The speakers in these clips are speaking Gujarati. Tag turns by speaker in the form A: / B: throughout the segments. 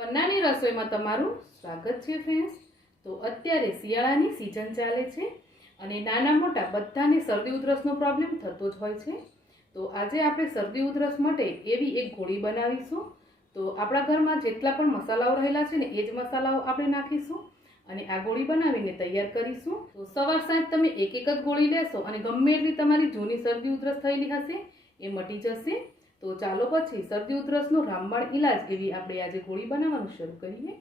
A: પન્નાની રસોઈમાં તમારું સ્વાગત છે ફ્રેન્ડ્સ તો અત્યારે શિયાળાની સિઝન ચાલે છે અને નાના મોટા બધાને શરદી ઉધરસનો પ્રોબ્લેમ થતો જ હોય છે. તો આજે આપણે શરદી ઉધરસ માટે એવી એક ગોળી બનાવીશું. તો આપણા ઘરમાં જેટલા પણ મસાલાઓ રહેલા છે ને, એ જ મસાલાઓ આપણે નાખીશું અને આ ગોળી બનાવીને તૈયાર કરીશું. તો સવાર સાંજ તમે એક એક જ ગોળી લેશો અને ગમે એટલી તમારી જૂની શરદી ઉધરસ થયેલી હશે, એ મટી જશે. તો ચાલો પછી શરદી ઉધરસનો રામબાણ ઈલાજ એવી આપણે આજે ગોળી બનાવવાનું શરૂ કરીએ?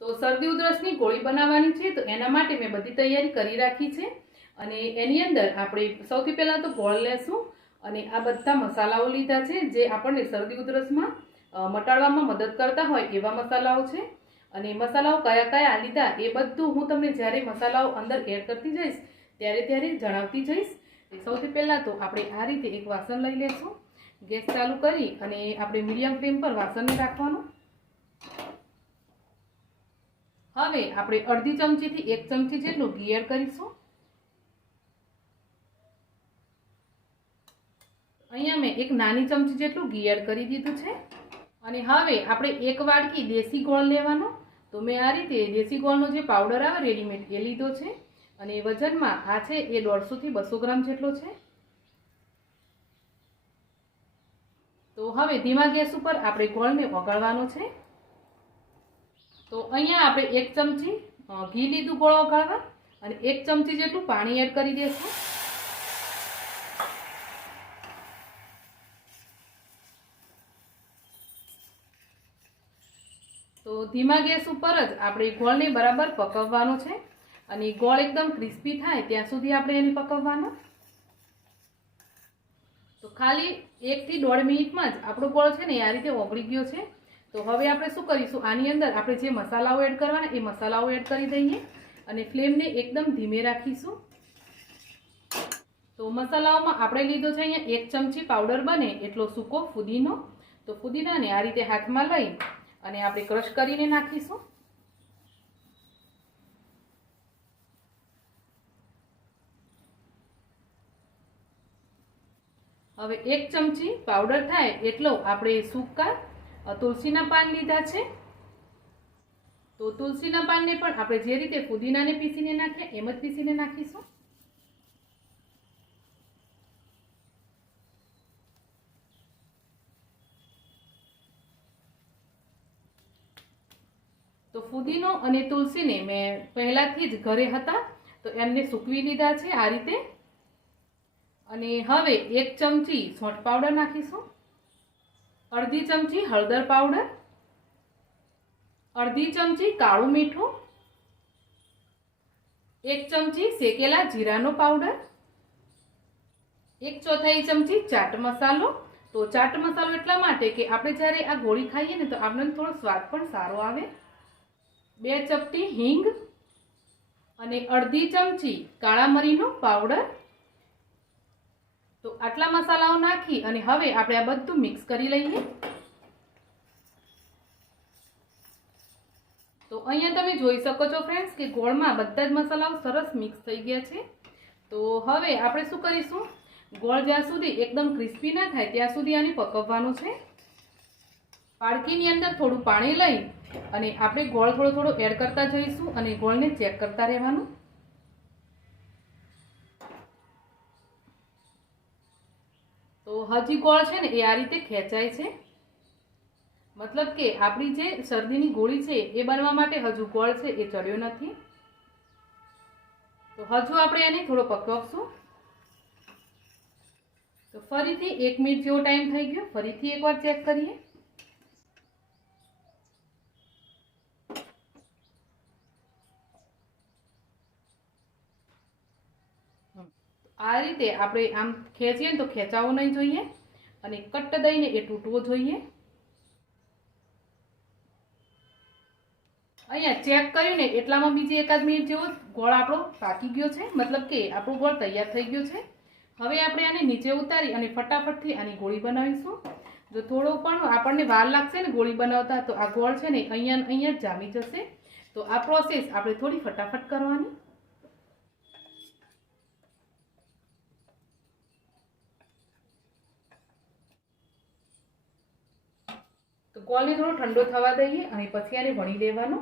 A: તો શરદી ઉધરસની ગોળી બનાવવાની છે તો એના માટે મેં બધી તૈયારી કરી રાખી છે અને એની અંદર આપણે સૌથી પહેલાં તો ગોળ લેશું અને આ બધા મસાલાઓ લીધા છે જે આપણને શરદી ઉધરસમાં મટાડવામાં મદદ કરતા હોય એવા મસાલાઓ છે. અને મસાલાઓ કયા કયા લીધા એ બધું હું તમને જ્યારે મસાલાઓ અંદર એડ કરતી જઈશ, ત્યારે ત્યારે જણાવતી જઈશ. સૌથી પહેલાં તો આપણે આ રીતે એક વાસણ લઈ લેશું. ગેસ ચાલુ કરી અને આપણે મીડિયમ ફ્લેમ પર વાસણને રાખવાનું. હવે આપણે અડધી ચમચીથી એક ચમચી જેટલું ઘી એડ કરીશું. અહીંયા મેં એક નાની ચમચી જેટલું ઘી એડ કરી દીધું છે. અને હવે આપણે એક વાડકી દેશી ગોળ લેવાનો. તો મેં આ રીતે દેશી ગોળનો જે પાવડર આવે રેડીમેડ એ લીધો છે. અને વજનમાં આ છે એ દોઢસોથી બસો ગ્રામ જેટલો છે. તો હવે ધીમા ગેસ ઉપર આપણે ગોળને ઓગાળવાનો છે. તો અહીંયા આપણે એક ચમચી ઘી લીધું ગોળ ઓગાળવા અને એક ચમચી જેટલું પાણી એડ કરી દઈશું તો ધીમા ગેસ ઉપર જ આપણે ગોળને બરાબર પકવવાનો છે અને ગોળ એકદમ ક્રિસ્પી થાય ત્યાં સુધી આપણે એને પકવવાનો. ખાલી એકથી દોઢ મિનિટમાં જ આપણો ગોળ છે ને આ રીતે ઓગળી ગયો છે. તો હવે આપણે શું કરીશું? આની અંદર આપણે જે મસાલાઓ એડ કરવાના, એ મસાલાઓ એડ કરી દઈએ અને ફ્લેમને એકદમ ધીમે રાખીશું. તો મસાલાઓમાં આપણે લીધો છે અહીંયા એક ચમચી પાવડર બને એટલો સૂકો ફુદીનો. તો ફુદીનાને આ રીતે હાથમાં લઈ અને આપણે ક્રશ કરીને નાખીશું. હવે એક ચમચી પાવડર થાય એટલો આપણે સૂકા તુલસીના પાન લીધા છે. તો તુલસીના પાનને પણ આપણે જે રીતે ફુદીનાને પીસીને નાખીએ, એમ જ પીસીને નાખીશું. તો ફુદીનો અને તુલસીને મેં પહેલાથી જ ઘરે હતા, તો એમને સૂકવી લીધા છે આ રીતે. અને હવે એક ચમચી સોંઠ પાવડર નાખીશું. અડધી ચમચી હળદર પાવડર. અડધી ચમચી કાળું મીઠું. એક ચમચી શેકેલા જીરાનો પાવડર. એક ચોથાઈ ચમચી ચાટ મસાલો. તો ચાટ મસાલો એટલા માટે કે આપણે જ્યારે આ ગોળી ખાઈએ ને તો આપણને થોડો સ્વાદ પણ સારો આવે. બે ચપટી હિંગ અને અડધી ચમચી કાળા મરીનો પાવડર. તો આટલા મસાલાઓ નાખી અને હવે આપણે આ બધું મિક્સ કરી લઈએ. તો અહીંયા તમે જોઈ શકો છો ફ્રેન્ડ્સ કે ગોળમાં બધા જ મસાલાઓ સરસ મિક્સ થઈ ગયા છે. તો હવે આપણે શું કરીશું? ગોળ જ્યાં સુધી એકદમ ક્રિસ્પી ના થાય ત્યાં સુધી આને પકવવાનું છે. પાડકીની અંદર થોડું પાણી લઈ અને આપણે ગોળ થોડો થોડો એડ કરતા જઈશું અને ગોળને ચેક કરતા રહેવાનું. તો હજી ગોળ છે ને એ આ રીતે ખેંચાય છે. મતલબ કે આપણી જે શરદીની ગોળી છે એ બનવા માટે હજુ ગોળ છે, એ ચડ્યો નથી. તો હજુ આપણે એને થોડો પકવશું. તો ફરીથી એક મિનિટ જેવો ટાઈમ થઈ ગયો. ફરીથી એકવાર ચેક કરીએ. આ રીતે આપણે આમ ખેંચીએ ને તો ખેંચાવો નહીં જોઈએ અને કટ્ટ દઈને એ તૂટવો જોઈએ. અહીંયા ચેક કર્યું ને એટલામાં બીજી એકાદ મિનિટ જેવો ગોળ આપણો પાકી ગયો છે. મતલબ કે આપણો ગોળ તૈયાર થઈ ગયો છે. હવે આપણે આને નીચે ઉતારી અને ફટાફટથી આની ગોળી બનાવીશું. જો થોડો પણ આપણને વાર લાગશે ને ગોળી બનાવતા, તો આ ગોળ છે ને અહીંયા અહીંયા જામી જશે. તો આ પ્રોસેસ આપણે થોડી ફટાફટ કરવાની. તો કોલને થોડો ઠંડો થવા દઈએ અને પછી આને વણી લેવાનો.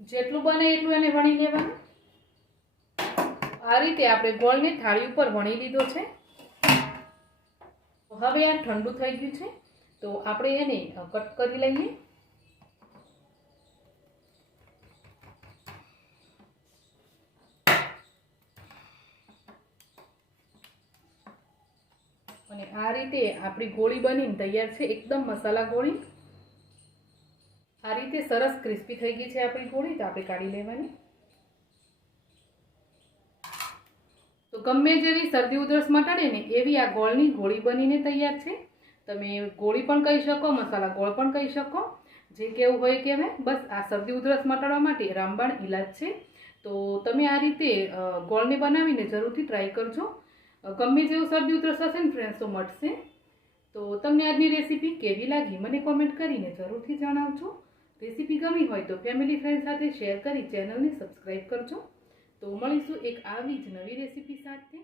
A: જેટલું બને એટલું એને વણી લેવાનું. આ રીતે આપણે ગોળને થાળી ઉપર વણી લીધો છે. હવે આ ઠંડુ થઈ ગયું છે. તો આપણે એને કટ કરી લઈએ. અને આ રીતે આપણી ગોળી બનીને તૈયાર છે, એકદમ મસાલા ગોળી. આ રીતે સરસ ક્રિસ્પી થઈ ગઈ છે આપણી ગોળી, તો આપણે કાઢી લેવાની. તો ગમે જેવી શરદી ઉધરસ મટાડે ને એવી આ ગોળની ગોળી બનીને તૈયાર છે. તમે ગોળી પણ કહી શકો, મસાલા ગોળ પણ કહી શકો. જે કેવું હોય કહેવાય. બસ આ શરદી ઉધરસ મટાડવા માટે રામબાણ ઈલાજ છે. તો તમે આ રીતે ગોળને બનાવીને જરૂરથી ટ્રાય કરજો. ગમે જેવું શરદી ઉધરસ હશે ને ફ્રેન્ડ્સ તો મટશે તો તમને આજની રેસીપી કેવી લાગી મને કોમેન્ટ કરીને જરૂરથી જણાવજો. રેસીપી ગમી હોય તો ફેમિલી ફ્રેન્ડ સાથે શેર કરી ચેનલને સબસ્ક્રાઈબ કરજો. તો મળીશું એક આવી જ નવી રેસીપી સાથે.